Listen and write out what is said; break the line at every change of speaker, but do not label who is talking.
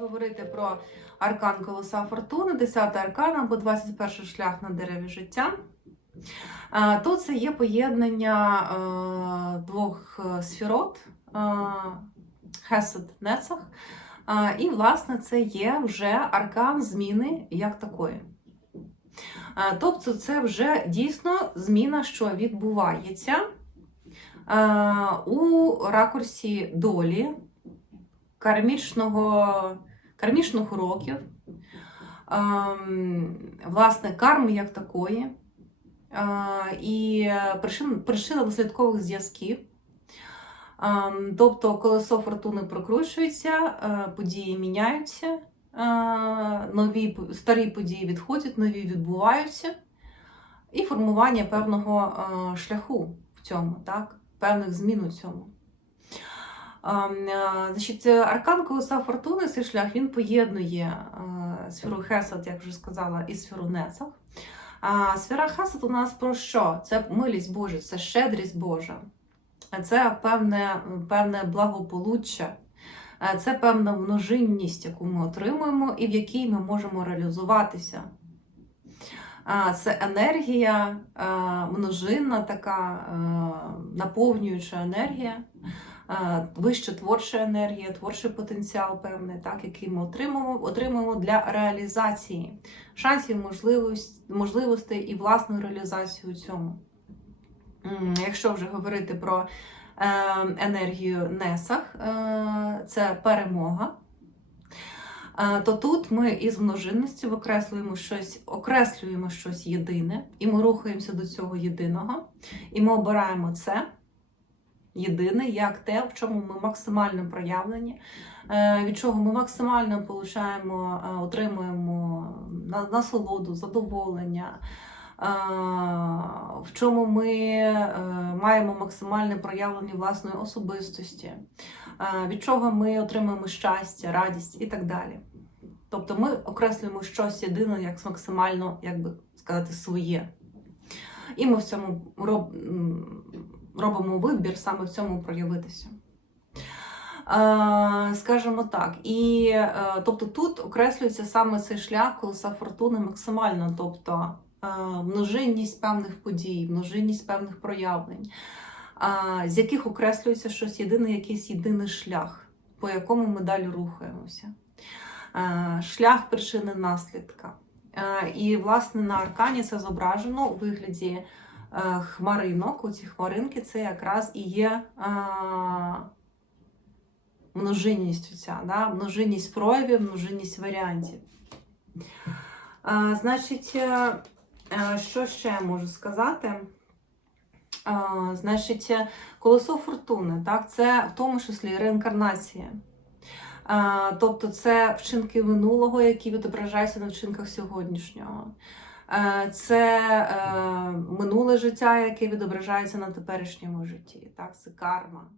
говорити про аркан колеса фортуни, 10 аркан або 21 шлях на дереві життя, е, то це є поєднання е, двох е, сферот Хесед Нецах. І, власне, це є вже аркан зміни як такої. Тобто, це вже дійсно зміна, що відбувається у ракурсі долі, кармічного, кармічних уроків, ем, власне, карми як такої, е, і причин, причинно-наслідкових зв'язків. Ем, Тобто колесо фортуни прокручується, е, події міняються, е, нові, старі події відходять, нові відбуваються, і формування певного шляху в цьому, так? певних змін у цьому. Е, Значить, аркан колеса фортуни, цей шлях він поєднує е, сферу Хесед, як вже сказала, і сферу Нецах. А сфера Хесед у нас про що? Це милість Божа, це щедрість Божа, це певне, певне благополуччя, е, це певна множинність, яку ми отримуємо, і в якій ми можемо реалізуватися. Це енергія, множинна така наповнююча енергія, вища творча енергія, творчий потенціал певний, так, який ми отримуємо, отримуємо для реалізації шансів, можливостей, і власної реалізації у цьому. Якщо вже говорити про е, енергію Несах, е, це перемога. Е, То тут ми із множинністю викреслюємо щось, окреслюємо щось єдине, і ми рухаємося до цього єдиного. І ми обираємо це єдине як те, в чому ми максимально проявлені, е, від чого ми максимально получаємо, е, отримуємо насолоду, задоволення, е, в чому ми маємо максимальне проявлення власної особистості, від чого ми отримуємо щастя, радість і так далі. Тобто ми окреслюємо щось єдине, як максимально, як би сказати, своє. І ми в цьому роб, робимо вибір саме в цьому проявитися. Е, Скажімо так, і е, тобто тут окреслюється саме цей шлях колеса фортуни максимально, тобто е, множинність певних подій, множинність певних проявлень, з яких окреслюється щось єдине, якийсь єдиний шлях, по якому ми далі рухаємося. Шлях причини наслідка. І, власне, на аркані це зображено у вигляді хмаринок. Оці хмаринки це якраз і є е, множинність оця, да? множинність проявів, множинність варіантів. Е, Значить, е, е, що ще я можу сказати? Е, Значить, е, колесо фортуни, так, це в тому числі реінкарнація. Е, Тобто це вчинки минулого, які відображаються на вчинках сьогоднішнього. Е, Це е, минуле життя, яке відображається на теперішньому житті. Так? Це карма.